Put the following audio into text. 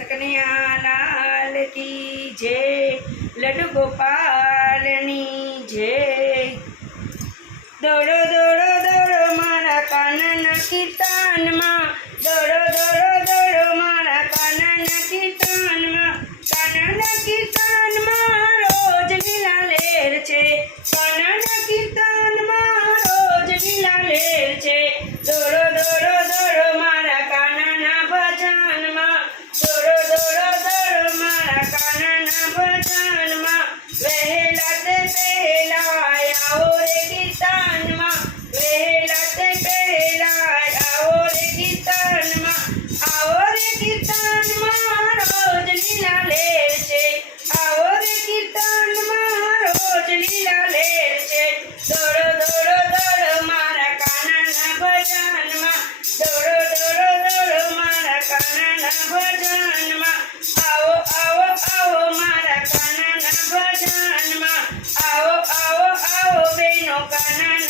સકનિયાલાલ કી જય લડુ ગોપાલની જય દોડો દોડો દોડો મારા કાનના કીર્તનમાં